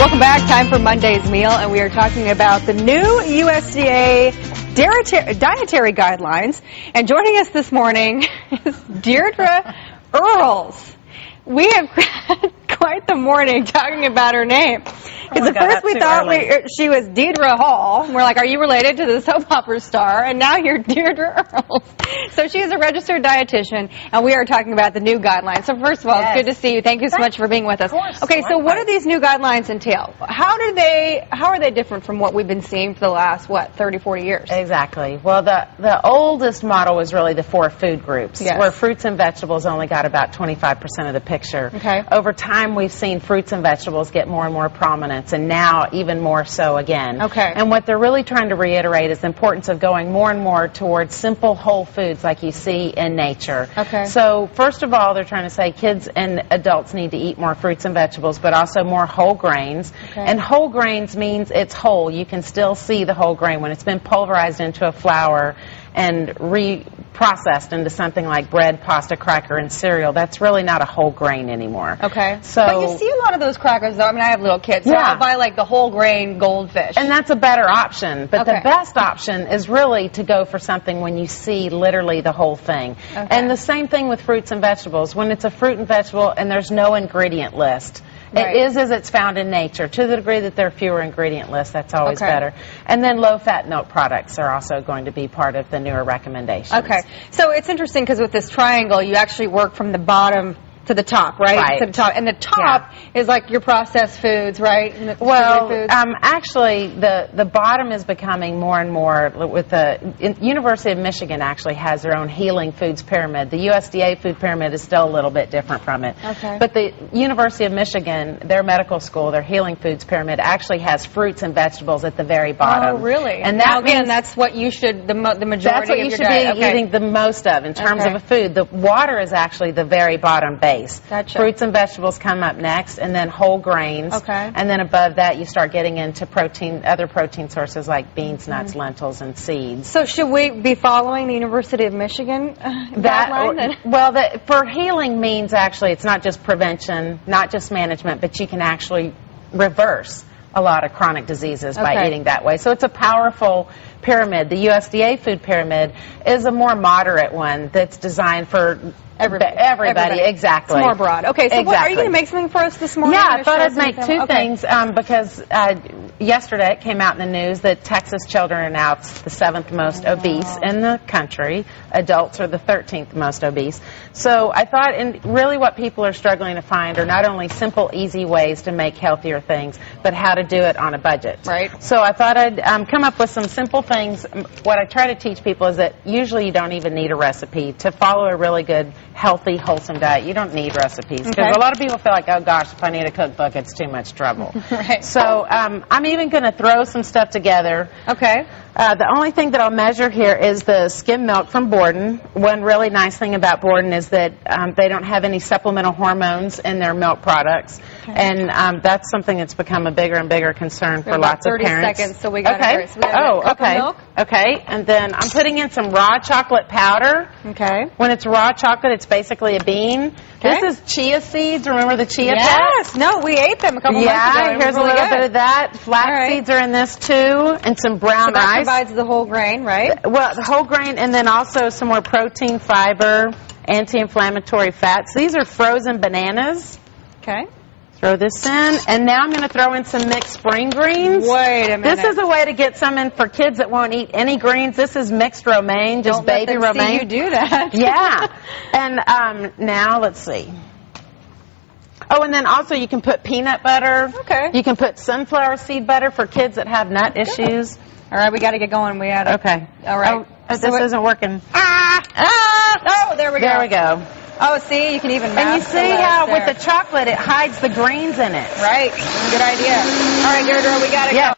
Welcome back. Time for Monday's meal, and we are talking about the new USDA dietary guidelines. And joining us this morning is Deirdre Earls. We have quite the morning talking about her name. Because at first we thought she was Deirdre Hall. We're like, are you related to the soap opera star? And now you're Deirdre Earls. So she is a registered dietitian, and we are talking about the new guidelines. So first of all, it's good to see you. Thank you so much for being with us. Okay, so what do these new guidelines entail? How are they different from what we've been seeing for the last, 30, 40 years? Exactly. Well, the oldest model was really the 4 food groups, where fruits and vegetables only got about 25% of the picture. Okay. Over time, we've seen fruits and vegetables get more and more prominence, and now even more so again. Okay. And what they're really trying to reiterate is the importance of going more and more towards simple whole foods like you see in nature. Okay. So first of all, they're trying to say kids and adults need to eat more fruits and vegetables, but also more whole grains. Okay. And whole grains means it's whole. You can still see the whole grain when it's been pulverized into a flour and reprocessed into something like bread, pasta, cracker, and cereal. That's really not a whole grain anymore. Okay. So, but you see a lot of those crackers, though. I mean, I have little kids, so I'll buy like the whole grain goldfish. And that's a better option. But the best option is really to go for something when you see literally the whole thing. Okay. And the same thing with fruits and vegetables. When it's a fruit and vegetable and there's no ingredient list, it is as it's found in nature. To the degree that there are fewer ingredient lists, that's always better. And then low-fat milk products are also going to be part of the newer recommendations. Okay. So it's interesting because with this triangle, you actually work from the bottom to the top, right? Right. To the top. And the top is like your processed foods, right? And Well, actually, the bottom is becoming more and more with the University of Michigan actually has their own healing foods pyramid. The USDA food pyramid is still a little bit different from it. Okay. But the University of Michigan, their medical school, their healing foods pyramid actually has fruits and vegetables at the very bottom. Oh, really? And now, again, that's what you should, the majority that's what of you your should diet. be eating the most of in terms of a food. The water is actually the very bottom base. Gotcha. Fruits and vegetables come up next, and then whole grains. Okay. And then above that, you start getting into protein, other protein sources like beans, nuts, lentils, and seeds. So should we be following the University of Michigan guideline? Well, for healing means actually it's not just prevention, not just management, but you can actually reverse a lot of chronic diseases by eating that way. So it's a powerful pyramid. The USDA food pyramid is a more moderate one that's designed for everybody. Exactly. It's more broad. Okay, so are you going to make something for us this morning? Yeah, I thought I'd make 2 things because yesterday it came out in the news that Texas children are now the 7th most obese in the country. Adults are the 13th most obese. So I thought, and really what people are struggling to find are not only simple, easy ways to make healthier things, but how to do it on a budget. Right. So I thought I'd come up with some simple things. What I try to teach people is that usually you don't even need a recipe to follow a really good, healthy, wholesome diet. You don't need recipes because a lot of people feel like, oh gosh, if I need a cookbook, it's too much trouble. Right. So I'm even going to throw some stuff together. Okay. The only thing that I'll measure here is the skim milk from Borden. One really nice thing about Borden is that they don't have any supplemental hormones in their milk products. Okay. And that's something that's become a bigger and bigger concern for lots of parents. 30 seconds, so we got to so a cup of milk. Okay, and then I'm putting in some raw chocolate powder. Okay. When it's raw chocolate, it's basically a bean. Okay. This is chia seeds. Remember the chia pets? Yes. No, we ate them a couple months ago. Yeah, here's a little bit of that. Flax seeds are in this too, and some brown rice. That provides the whole grain, right? Well, the whole grain, and then also some more protein, fiber, anti-inflammatory fats. These are frozen bananas. Okay. Throw this in, and now I'm going to throw in some mixed spring greens. Wait a minute. This is a way to get some in for kids that won't eat any greens. This is mixed romaine, just baby romaine. Don't let them see you do that. Yeah. And now, let's see. Oh, and then also you can put peanut butter. Okay. You can put sunflower seed butter for kids that have nut issues. All right, we got to get going. We had Okay. All right. Oh, this isn't working. Oh, there we go. There we go. Oh, see, you can even mask. And you see how with the chocolate it hides the greens in it. Right. Good idea. All right, Deirdre, we got to go.